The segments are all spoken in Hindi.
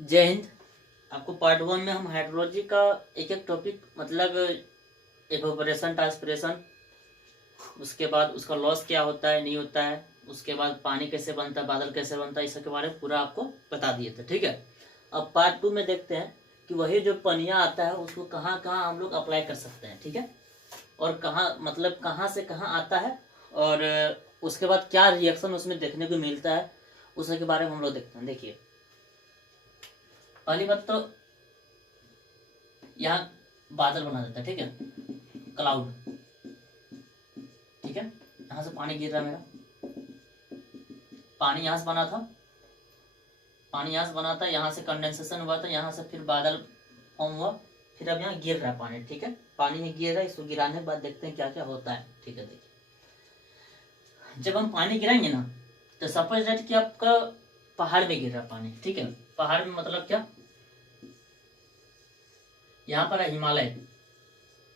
जय हिंद। आपको पार्ट वन में हम हाइड्रोलॉजी का एक एक टॉपिक मतलब इवेपोरेशन, ट्रांसपिरेशन, उसके बाद उसका लॉस क्या होता है नहीं होता है, उसके बाद पानी कैसे बनता है, बादल कैसे बनता है, इस सब के बारे में पूरा आपको बता दिए थे। ठीक है। अब पार्ट टू में देखते हैं कि वही जो पनिया आता है उसको कहाँ कहाँ हम लोग अप्लाई कर सकते हैं। ठीक है। और कहाँ मतलब कहाँ से कहाँ आता है, और उसके बाद क्या रिएक्शन उसमें देखने को मिलता है, उस के बारे में हम लोग देखते हैं। देखिए, पहली बात तो यहाँ बादल बना देता है। ठीक है, क्लाउड। ठीक है, यहाँ से पानी गिर रहा है मेरा, पानी यहाँ से बना था, पानी यहाँ से बना था, यहाँ से कंडेंसेशन हुआ था, यहाँ से फिर बादल फॉर्म हुआ, फिर अब यहाँ गिर रहा है पानी। ठीक है, पानी में गिर रहा है, इसको गिराने के बाद देखते हैं क्या क्या होता है। ठीक है, देखिए, जब हम पानी गिराएंगे ना, तो सपोज दैट कि आपका पहाड़ में गिर रहा है पानी। ठीक है, पहाड़ में मतलब क्या, यहाँ पर है हिमालय।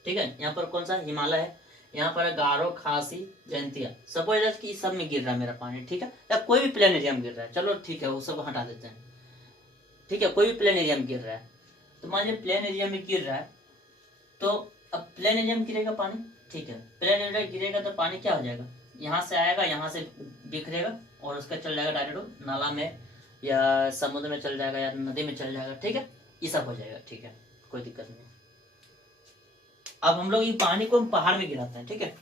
ठीक है, यहाँ पर कौन सा हिमालय है, यहाँ पर है गारो, खासी, जयंतिया। सपोज दैट कि इस सब में गिर रहा है मेरा पानी। ठीक है, या कोई भी प्लेन एरिया में गिर रहा है, चलो ठीक है वो सब हटा देते हैं। ठीक है, कोई भी प्लेन एरिया में गिर रहा है, तो मान लीजिए प्लेन एरिया में गिर रहा है, तो अब प्लेन एरिया में गिरेगा पानी। ठीक है, प्लेन एरिया गिरेगा तो पानी क्या हो जाएगा, यहाँ से आएगा, यहाँ से बिखरेगा और उसका चल जाएगा डायरेक्ट नाला में या समुद्र में चल जाएगा या नदी में चल जाएगा। ठीक है, ये सब हो जाएगा। ठीक है, कोई दिक्कत नहीं। अब हम लोग ये पानी को हम पहाड़ में गिराते हैं। ठीक है,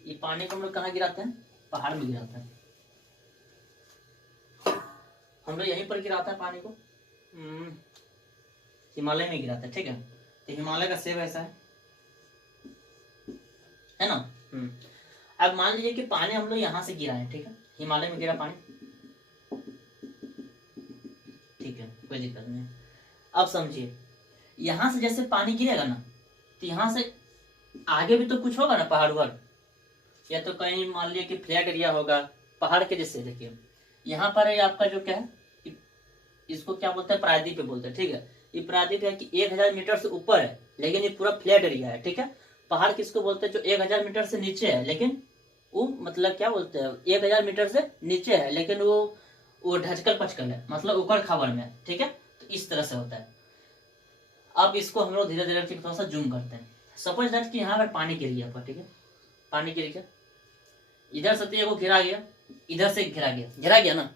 ये पानी को हम लोग कहाँ गिराते हैं, पहाड़ में गिराते हैं। हम लोग यहीं पर गिराते हैं पानी को, हिमालय में गिराते हैं। ठीक है, तो हिमालय का सेब ऐसा है ना। अब मान लीजिए कि पानी हम लोग यहाँ से गिरा है। ठीक है, हिमालय में गिरा पानी। ठीक है, कोई दिक्कत नहीं। अब समझिए, यहाँ से जैसे पानी गिरेगा ना, तो यहाँ से आगे भी तो कुछ होगा ना, पहाड़ वहाड़, या तो कहीं मान लिया कि फ्लैट एरिया होगा पहाड़ के जैसे। देखिए, यहाँ पर है आपका जो क्या है, इसको क्या बोलते हैं, प्रायद्वीप बोलते हैं। ठीक है, ये प्रायद्वीप है कि 1000 मीटर से ऊपर है, लेकिन ये पूरा फ्लैट एरिया है। ठीक है, पहाड़ किसको बोलते हैं, जो 1000 मीटर से नीचे है, लेकिन वो मतलब क्या बोलते हैं, 1000 मीटर से नीचे है लेकिन वो ढचकल पचकल है, मतलब उकड़ खाबड़ में है। ठीक है, तो इस तरह से होता है। अब इसको हम लोग धीरे धीरे थोड़ा सा जूम करते हैं। सपोज दैट कि यहाँ पर पानी गिर गया। ठीक है, पानी गिर गया, इधर से को घिरा गया, इधर से घिरा गया ना,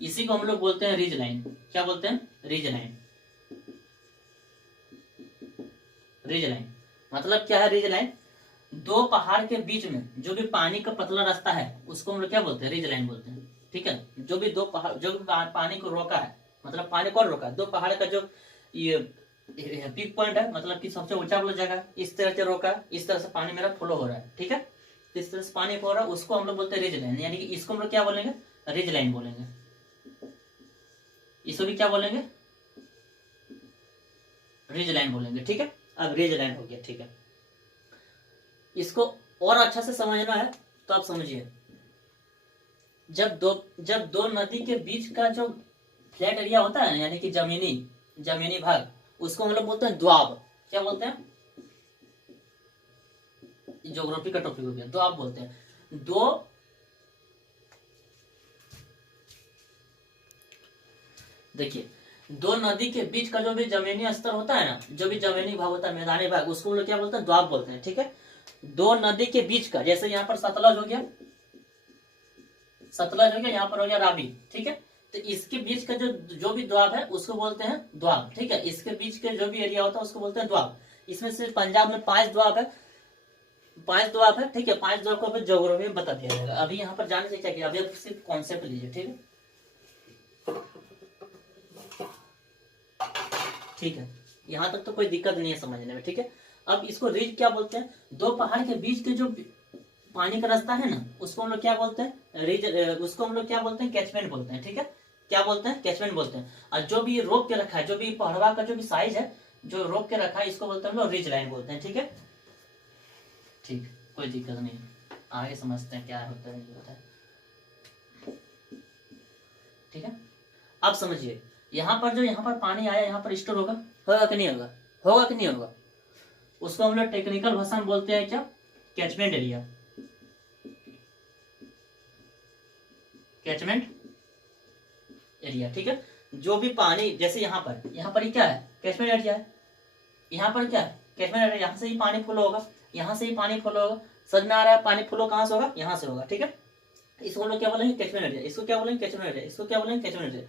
इसी को हम लोग बोलते हैं रिज लाइन। क्या बोलते हैं, रिज लाइन। रिज लाइन मतलब क्या है, रिज लाइन दो पहाड़ के बीच में जो भी पानी का पतला रास्ता है उसको हम लोग क्या बोलते हैं, रिज लाइन बोलते हैं। ठीक है, जो भी दो पहाड़, जो भी पानी को रोका है, मतलब पानी कौन रोका है, दो पहाड़ का जो ये पीक पॉइंट है, मतलब कि सबसे ऊंचा वाला जगह, इस तरह से रोका है, इस तरह से पानी मेरा फ्लो हो रहा है। ठीक है, इस तरह से पानी हो रहा है, उसको हम लोग बोलते हैं रिज लाइन, यानी कि इसको हम लोग क्या बोलेंगे, रिज लाइन बोलेंगे। इसको भी क्या बोलेंगे, रिज लाइन बोलेंगे। ठीक है, अब रिज लाइन हो गया। ठीक है, इसको और अच्छा से समझना है तो आप समझिए, जब दो नदी के बीच का जो फ्लैट एरिया होता है ना, यानी कि जमीनी भाग, उसको हम लोग बोलते हैं द्वाब। क्या बोलते हैं, ज्योग्राफी का टॉपिक हो गया, द्वाब बोलते हैं। देखिए, दो नदी के बीच का जो भी जमीनी स्तर होता है ना, जो भी जमीनी भाग होता है, मैदानी भाग, उसको हम लोग क्या बोलते हैं, द्वाब बोलते हैं। ठीक है, दो नदी के बीच का, जैसे यहाँ पर सतलज हो गया, यहाँ पर हो गया रावी। ठीक है, तो इसके बीच का जो भी द्वाब है उसको बोलते हैं द्वाब। ठीक है, इसके बीच के जो भी एरिया होता है उसको बोलते हैं द्वाब। इसमें से पंजाब में 5 द्वाब है, 5 द्वाब है। ठीक है, 5 द्वाब को अभी ज्योग्राफी में बता दिया जाएगा। अभी यहाँ पर जाने से क्या किया, अभी सिर्फ कॉन्सेप्ट लीजिए। ठीक है, ठीक है, यहाँ तक तो कोई दिक्कत नहीं है समझने में। ठीक है, अब इसको रिज क्या बोलते हैं, दो पहाड़ के बीच के जो पानी का रास्ता है ना, उसको हम लोग क्या बोलते हैं, रिज, उसको हम लोग क्या बोलते हैं, कैचमेंट बोलते हैं। ठीक है, क्या बोलते हैं, कैचमेंट बोलते हैं। और जो भी रोक के रखा है, जो भी पहाड़वा का जो भी साइज है जो रोक के रखा है, इसको बोलते हैं हम लोग रिज लाइन बोलते हैं। ठीक है, ठीक, कोई दिक्कत नहीं, आगे समझते हैं क्या होता है, नहीं होता है। ठीक है, अब समझिए, यहाँ पर पानी आया, यहाँ पर स्टोर होगा कि नहीं होगा, होगा कि नहीं होगा, उसको हम लोग टेक्निकल भाषा में बोलते हैं क्या, कैचमेंट एरिया। Catchment area. ठीक है, जो भी पानी, जैसे यहाँ पर ये क्या है, कैचमेंट एरिया है, यहाँ पर क्या है, कैचमेंट एरिया, यहाँ से ही पानी फ्लो होगा, यहाँ से ही पानी फ्लो होगा। समझ में आ रहा है, पानी फ्लो कहाँ से होगा, यहाँ से होगा, ठीक है। इसको हम लोग क्या बोलेंगे, कैचमेंट एरिया, इसको क्या बोलेंगे, कैचमेंट एरिया, इसको क्या बोलेंगे, कैचमेंट एरिया।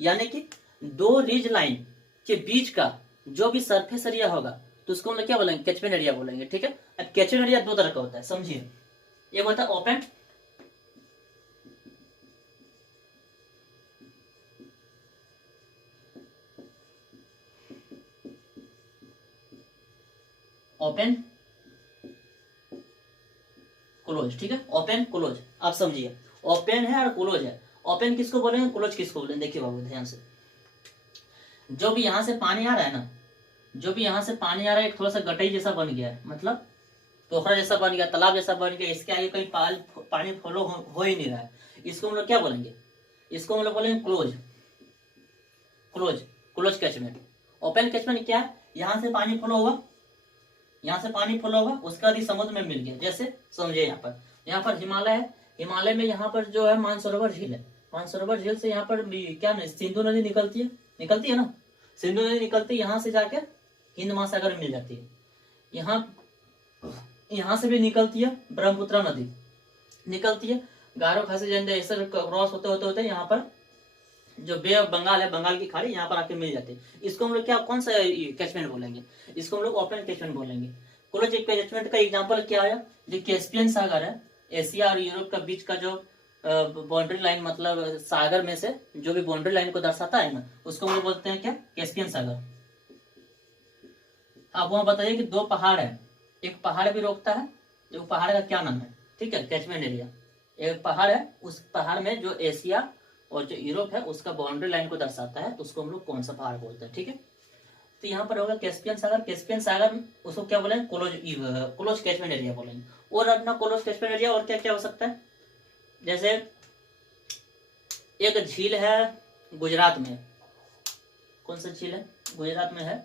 यानी कि दो रिज लाइन के बीच का जो भी सरफेस एरिया होगा तो उसको हम लोग क्या बोलेंगे, कैचमेंट एरिया बोलेंगे, ठीक है। अब कैचमेंट एरिया दो तरह का होता है, समझिए। एक होता है ओपन, ओपन क्लोज, ठीक है, ओपन क्लोज। आप समझिए, ओपन है और क्लोज है। ओपन किसको बोलेंगे, क्लोज किसको बोलेंगे, देखिए बाबू ध्यान से। जो भी यहां से पानी आ रहा है ना, जो भी यहां से पानी आ रहा है, एक थोड़ा सा गटई जैसा बन गया है, मतलब पोखरा जैसा बन गया, तालाब जैसा बन गया, इसके आगे कहीं पानी फ्लो हो ही नहीं रहा है, इसको हम लोग क्या बोलेंगे, इसको हम लोग बोलेंगे close, close, close catchment. Open catchment क्या है, यहाँ से पानी फ्लो हुआ, यहाँ से पानी फ्लो होगा, उसका भी समुद्र में मिल गया। जैसे समझिए, यहाँ पर हिमालय है, हिमालय में यहाँ पर जो है मानसरोवर झील है, मानसरोवर झील से यहाँ पर क्या नहीं, सिंधु नदी निकलती है ना, सिंधु नदी निकलती है, यहाँ से जाके हिंद महासागर में मिल जाती है। यहाँ से भी निकलती है, ब्रह्मपुत्र नदी निकलती है, गारो खासी जंडे ऐसे क्रॉस होते होते होते यहाँ पर जो बे ऑफ बंगाल है, बंगाल की खाड़ी, यहाँ पर आके मिल जाती है। इसको हम लोग क्या, कौन सा कैचमेंट बोलेंगे, इसको हम लोग ओपन कैचमेंट बोलेंगे। क्लोज कैचमेंट का एग्जांपल क्या है, जो कैस्पियन सागर है, एशिया और यूरोप का बीच का जो बाउंड्री लाइन, मतलब सागर में से जो भी बाउंड्री लाइन को दर्शाता है ना, उसको हम लोग बोलते हैं क्या, कैस्पियन सागर। अब वहां बताइए कि दो पहाड़ है, एक पहाड़ भी रोकता है, जो पहाड़ का क्या नाम है, ठीक है, कैचमेंट एरिया। एक पहाड़ है, उस पहाड़ में जो एशिया और जो यूरोप है उसका बाउंड्री लाइन को दर्शाता है, तो उसको हम लोग कौन सा पहाड़ बोलते हैं, ठीक है। तो यहाँ पर होगा कैस्पियन सागर, कैस्पियन सागर उसको क्या बोलेंगे, क्लोज कैचमेंट एरिया बोलेंगे। और अपना क्लोज कैचमेंट एरिया और क्या क्या हो सकता है, जैसे एक झील है गुजरात में, कौन सा झील है, गुजरात में है,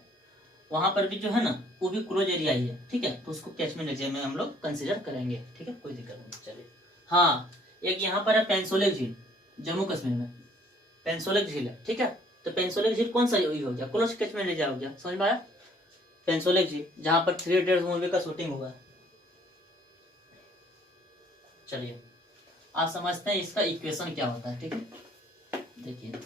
वहां पर भी जो है ना वो भी क्लोज एरिया ही है, ठीक है, तो उसको कैचमेंट एरिया में हम लोग कंसिडर करेंगे, ठीक है, कोई दिक्कत नहीं। चलिए, हाँ, एक यहाँ पर है पेंसोलिक झील, जम्मू कश्मीर में पेंसोलिक झील है, ठीक है। तो पेंसोलिक झील कौन सा हो गया, क्लोज कैचमेंट एरिया हो गया, समझ में आया। पेंसोलिक झील जहां पर 3 इडियट्स मूवी का शूटिंग हुआ है। चलिए, आप समझते हैं इसका इक्वेशन क्या होता है, ठीक है। देखिए,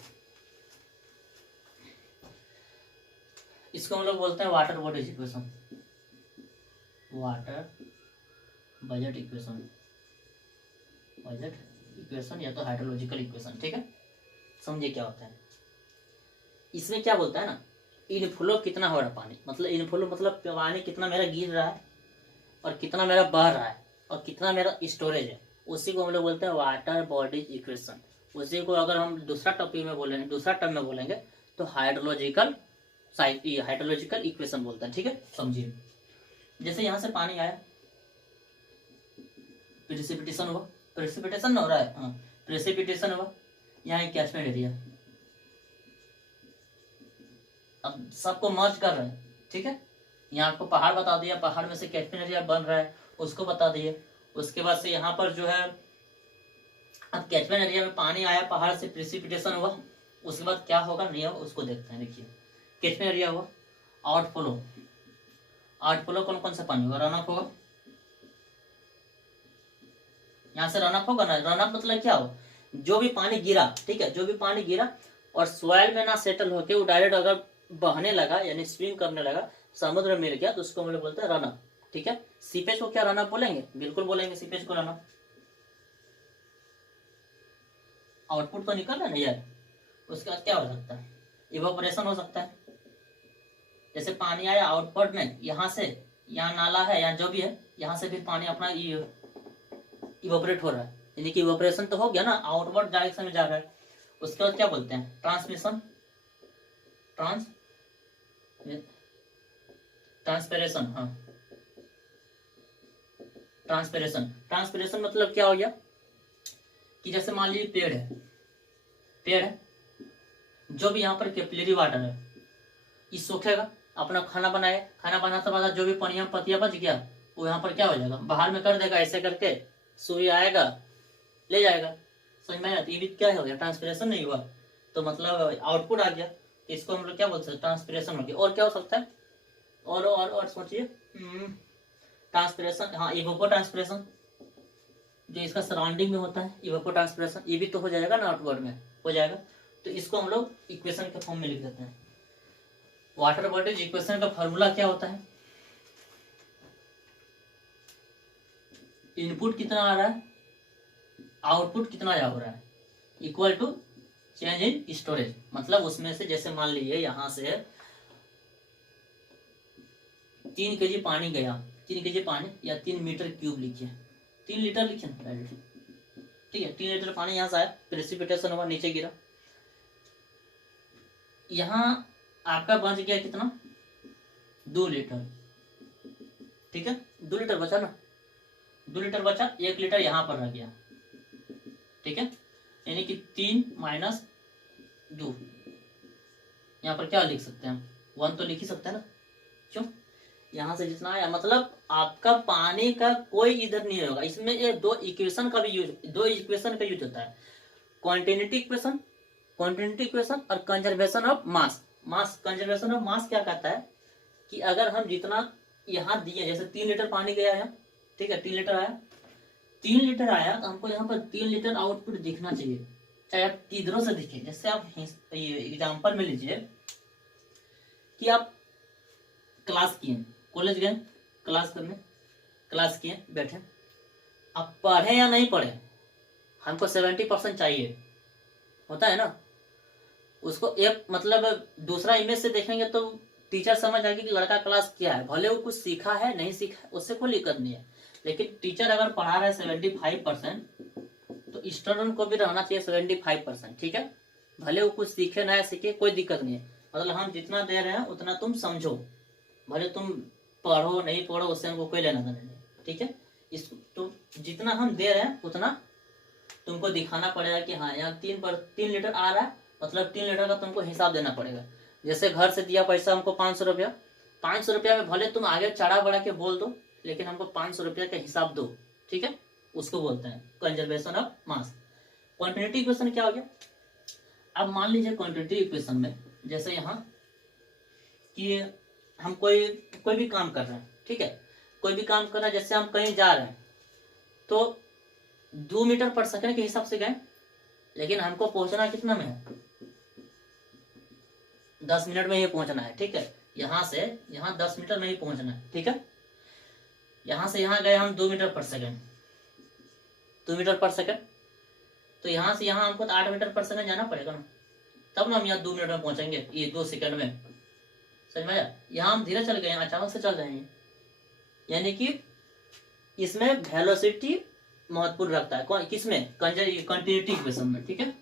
इसको हम लोग बोलते हैं water bodies equation, water budget equation, budget equation या तो हाइड्रोलॉजिकल इक्वेशन, ठीक है। समझिए क्या होता है, इसमें क्या बोलता है ना, इनफ्लो कितना हो रहा है पानी, मतलब इनफ्लो मतलब पानी कितना मेरा गिर रहा है और कितना मेरा बह रहा है और कितना मेरा स्टोरेज है, उसी को हम लोग बोलते हैं वाटर बॉडीज इक्वेशन। उसी को अगर हम दूसरा टॉपिक में बोलेंगे, दूसरा टर्म में बोलेंगे तो हाइड्रोलॉजिकल इक्वेशन बोलते हैं, ठीक है। समझिए, जैसे यहाँ से पानी आया, प्रेसिपिटेशन हुआ, प्रेसिपिटेशन हो रहा है, हाँ, प्रेसिपिटेशन हुआ, यहाँ एक कैचमेंट एरिया, अब सबको मर्ज कर रहे हैं, ठीक है। यहाँ आपको पहाड़ बता दिया, पहाड़ में से कैचमेंट एरिया बन रहा है उसको बता दिए। उसके बाद से यहाँ पर जो है, अब कैचमेंट एरिया में पानी आया, पहाड़ से प्रेसिपिटेशन हुआ, उसके बाद क्या होगा नहीं होगा उसको देखते हैं। देखिए, कैचमेंट एरिया हुआ, आउटफ्लो, आउटफ्लो कौन कौन सा पानी होगा, रन ऑफ होगा, यहाँ से रन ऑफ होगा ना, रन ऑफ मतलब क्या हो, जो भी पानी गिरा, ठीक है, जो भी पानी गिरा और सॉइल में ना सेटल होके वो डायरेक्ट अगर बहने लगा, यानी स्विम करने लगा, समुद्र में मिल गया, तो उसको हम लोग बोलते हैं रन ऑफ, ठीक है। सीपेज को क्या रन ऑफ बोलेंगे, बिल्कुल बोलेंगे सीपेज को रन ऑफ। आउटपुट तो निकल रहा है ना यार, उसके बाद क्या हो सकता है, इवापोरेशन हो सकता है। जैसे पानी आया आउटपुट में, यहाँ से, यहाँ नाला है, यहाँ जो भी है, यहाँ से फिर पानी अपना इवापोरेट हो रहा है, यानी कि इवापोरेशन तो हो गया ना, आउटवर्ड डायरेक्शन में जा रहा है। उसके बाद क्या बोलते हैं, ट्रांसमिशन, ट्रांसपेरेशन, हाँ, ट्रांसपेरेशन मतलब क्या हो गया कि जैसे मान लीजिए पेड़ है, जो भी यहाँ पर कैपिलरी वाटर है, ये सूखेगा, अपना खाना बनाए, खाना बनाते बाद जो भी पत्तियां बच गया वो यहाँ पर क्या हो जाएगा, बाहर में कर देगा, ऐसे करके सूर्य आएगा ले जाएगा, समझ में आया। ये भी क्या हो गया, ट्रांसपिरेशन नहीं हुआ। तो मतलब आउटपुट आ गया, तो इसको हम लोग क्या बोल सकते हैं, ट्रांसपिरेशन हो गया। और क्या हो सकता है, और सोचिए, ट्रांसपिरेशन, हाँ इवोपो ट्रांसपिरेशन, जो इसका सराउंडिंग में होता है, इवोपो ट्रांसपिरेशन, ये भी तो हो जाएगा ना, आउटवर्ड में हो जाएगा। तो इसको हम लोग इक्वेशन के फॉर्म में लिख देते हैं। वाटर बॉडीज इक्वेशन का फॉर्मूला क्या होता है, इनपुट कितना आ रहा है, आउटपुट कितना हो रहा है, equal to change in storage. मतलब उसमें से जैसे मान लीजिए यहाँ से 3 kg पानी गया, 3 kg पानी या 3 मीटर क्यूब लिखिए, 3 लीटर लिखिए ना डायरेक्ट, ठीक है। 3 लीटर पानी यहाँ से आया, प्रेसिपिटेशन हुआ, नीचे गिरा, यहाँ आपका बच गया कितना, 2 लीटर, ठीक है। 2 लीटर बचा ना, 2 लीटर बचा, 1 लीटर यहाँ पर रह गया, ठीक है। यानी कि 3 माइनस 2, यहाँ पर क्या लिख सकते हैं, 1 तो लिख ही सकते हैं ना, क्यों, यहाँ से जितना आया, मतलब आपका पानी का कोई इधर नहीं होगा इसमें। ये 2 इक्वेशन का भी यूज, 2 इक्वेशन का यूज होता है, क्वांटिटी इक्वेशन, और conservation of mass. Conservation of mass क्या कहता है कि अगर हम जितना यहाँ दिए, जैसे 3 लीटर पानी गया है, ठीक है, 3 लीटर आया, 3 लीटर आया, तो हमको यहाँ पर 3 लीटर आउटपुट दिखना चाहिए, चाहे आप किधरों से दिखे। जैसे आप ये एग्जाम्पल में लीजिए कि आप क्लास किए, कॉलेज गए क्लास करने, क्लास किए, बैठे, आप पढ़े या नहीं पढ़े, हमको 70% चाहिए, होता है ना। उसको एक मतलब दूसरा इमेज से देखेंगे तो टीचर समझ आएगी कि लड़का क्लास किया है, भले वो कुछ सीखा है नहीं सीखा है, उससे कोई दिक्कत नहीं है। लेकिन टीचर अगर पढ़ा रहा है 75%, तो स्टूडेंट को भी रहना चाहिए 75%, ठीक है। भले वो कुछ सीखे ना सीखे, कोई दिक्कत नहीं है, मतलब हम जितना दे रहे हैं उतना तुम समझो, भले तुम पढ़ो नहीं पढ़ो, उससे हमको कोई लेना देना नहीं, ठीक है। इस तो जितना हम दे रहे हैं उतना तुमको दिखाना पड़ेगा कि हाँ यहाँ 3 लीटर आ रहा है, मतलब 3 लीटर का तुमको हिसाब देना पड़ेगा। जैसे घर से दिया पैसा हमको 500 रुपया, 500 रुपया में भले तुम आगे चढ़ा बढ़ा के बोल दो, लेकिन हमको 500 रुपया का हिसाब दो, ठीक है। उसको बोलते हैं conservation of mass. Quantity equation क्या हो गया, अब मान लीजिए क्वांटिटी इक्वेशन में जैसे यहाँ कि हम कोई भी काम कर रहे हैं, ठीक है, कोई भी काम कर रहे हैं, जैसे हम कहीं जा रहे हैं तो 2 मीटर पर सेकंड के हिसाब से गए, लेकिन हमको पहुंचना कितना में है, 10 मिनट में ही पहुंचना है, ठीक है। यहाँ से यहाँ 10 मीटर में ही पहुंचना है, ठीक है। यहाँ से यहाँ गए हम 2 मीटर पर सेकंड, 2 मीटर पर सेकंड, तो यहाँ से यहाँ हमको 8 मीटर पर सेकंड जाना पड़ेगा ना, तब ना हम यहाँ 2 मिनट में पहुंचेंगे, ये 2 सेकंड में, समझ में आया। यहाँ हम धीरे चल गए, अचानक से चल जाएंगे, यानी कि इसमें वेलोसिटी महत्वपूर्ण रखता है, किसमें, कंटिन्यूटी इक्वेशन में, ठीक है।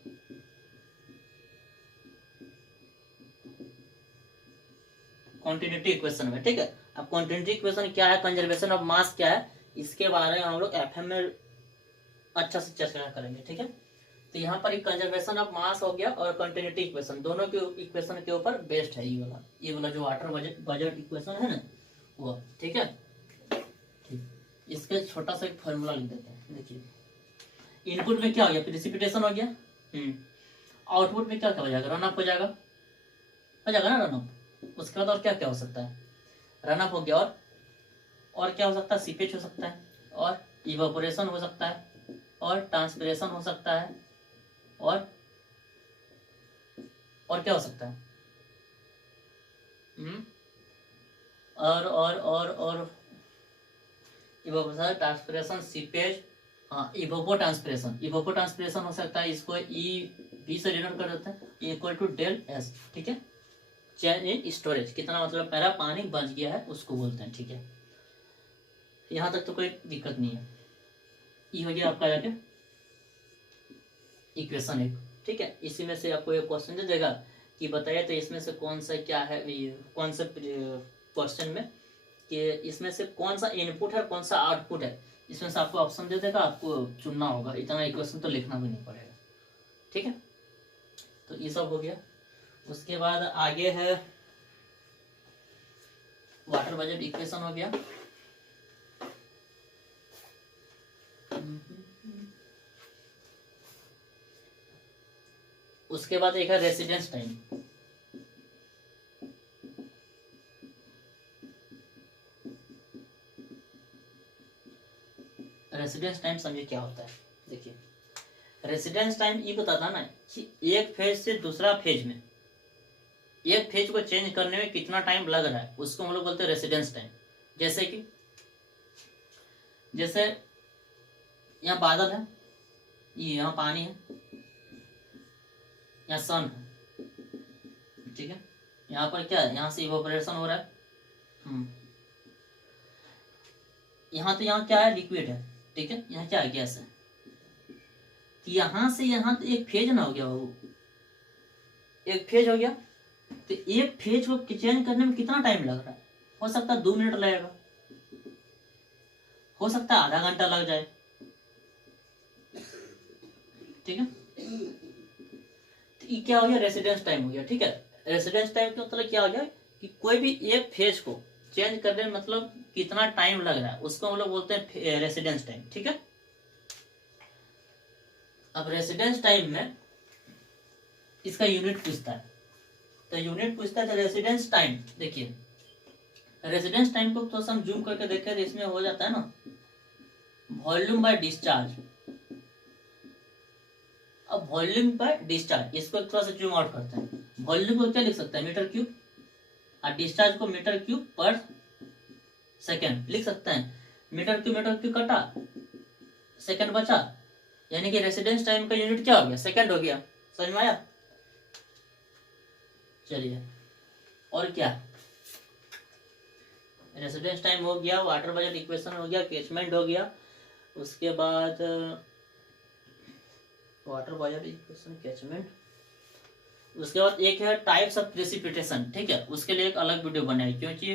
कंटिन्यूटी इक्वेशन में, ठीक है। अब कंटिन्यूटी इक्वेशन क्या है, कंजर्वेशन ऑफ मास क्या है, इसके बारे में हम लोग एफएम में अच्छा से चर्चा करेंगे, ठीक है। तो यहाँ पर एक कंजर्वेशन ऑफ मास हो गया और कंटिन्यूटी इक्वेशन, दोनों के इक्वेशन के ऊपर बेस्ड है ये वाला जो वाटर बजट इक्वेशन है ना वो, ठीक है। ठीक, इसके छोटा सा एक फॉर्मूला लिख देते हैं, देखिए इनपुट में क्या हो गया, प्रेसिपिटेशन हो गया, आउटपुट में क्या क्या हो जाएगा, रनअप हो जाएगा, ना रनअप। उसके बाद और क्या क्या हो सकता है, रनअप हो गया, और क्या हो सकता है, सीपेज हो सकता है, और इवापोरेशन हो सकता है, और ट्रांसपिरेशन हो सकता है, और क्या हो सकता है, और इवापोरेशन, ट्रांसपिरेशन, सीपेज, हाँ इवोपो ट्रांसपिरेशन हो सकता है, इसको ई से डिनोट कर देते हैं, इक्वल टू डेल एस, ठीक है। चेंज इन स्टोरेज, कितना मतलब मेरा पानी बच गया है उसको बोलते हैं, ठीक है। यहाँ तक तो कोई दिक्कत नहीं है। ये हो गया आपका जाके इक्वेशन 1, ठीक है। इसी में से आपको एक क्वेश्चन दे देगा कि बताइए तो इसमें से कौन सा क्या है, कौन सा क्वेश्चन में कि इसमें से कौन सा इनपुट है कौन सा आउटपुट है, इसमें से आपको ऑप्शन दे देगा, आपको चुनना होगा, इतना इक्वेशन तो लिखना भी नहीं पड़ेगा, ठीक है। तो ये सब हो गया। उसके बाद आगे है वाटर बजट इक्वेशन हो गया, उसके बाद एक है रेसिडेंस टाइम। रेसिडेंस टाइम समझिए क्या होता है। देखिए रेसिडेंस टाइम ये बताता ना कि एक फेज से दूसरा फेज में, एक फेज को चेंज करने में कितना टाइम लग रहा है, उसको हम लोग बोलते हैं रेसिडेंस टाइम। जैसे कि जैसे यहाँ बादल है, ये यहाँ पानी है, यहाँ सन है, ठीक है। यहाँ पर क्या है, यहाँ से इवोपरेशन हो रहा है। यहाँ तो यहाँ क्या है, लिक्विड है, ठीक है। यहाँ क्या है, गैस है। तो यहाँ से यहाँ तो एक फेज ना हो गया बाबू, एक फेज हो गया। तो एक फेज को चेंज करने में कितना टाइम लग रहा है? हो सकता है 2 मिनट लगेगा, हो सकता है आधा घंटा लग जाए, ठीक है। तो ये क्या हो गया, रेसिडेंस टाइम हो गया, ठीक है। रेसिडेंस टाइम का मतलब क्या हो गया कि कोई भी एक फेज को चेंज करने में मतलब कितना टाइम लग रहा है, उसको हम लोग बोलते हैं रेसिडेंस टाइम, ठीक है। अब रेसिडेंस टाइम में इसका यूनिट पूछता है, तो यूनिट पूछता है तो रेसिडेंस टाइम। देखिए रेसिडेंस टाइम को तो हम जूम करके देखें तो इसमें हो जाता है ना वॉल्यूम बाय डिस्चार्ज। अब वॉल्यूम बाय डिस्चार्ज, इसको थोड़ा सा जूम आउट करते हैं। वॉल्यूम को क्या लिख सकते हैं, मीटर क्यूब, और डिस्चार्ज को मीटर क्यूब पर सेकेंड लिख सकते हैं। मीटर क्यूब कटा, सेकेंड बचा, यानी कि रेसिडेंस टाइम का यूनिट क्या हो गया, सेकेंड हो गया। समझ में आया? चलिए और क्या, रेसिडेंस टाइम हो गया, वाटर बजट इक्वेशन हो गया, कैचमेंट हो गया, उसके बाद वाटर बजट इक्वेशन, कैचमेंट, उसके बाद एक है टाइप्स ऑफ प्रेसिपिटेशन, ठीक है। उसके लिए एक अलग वीडियो बनाई, क्योंकि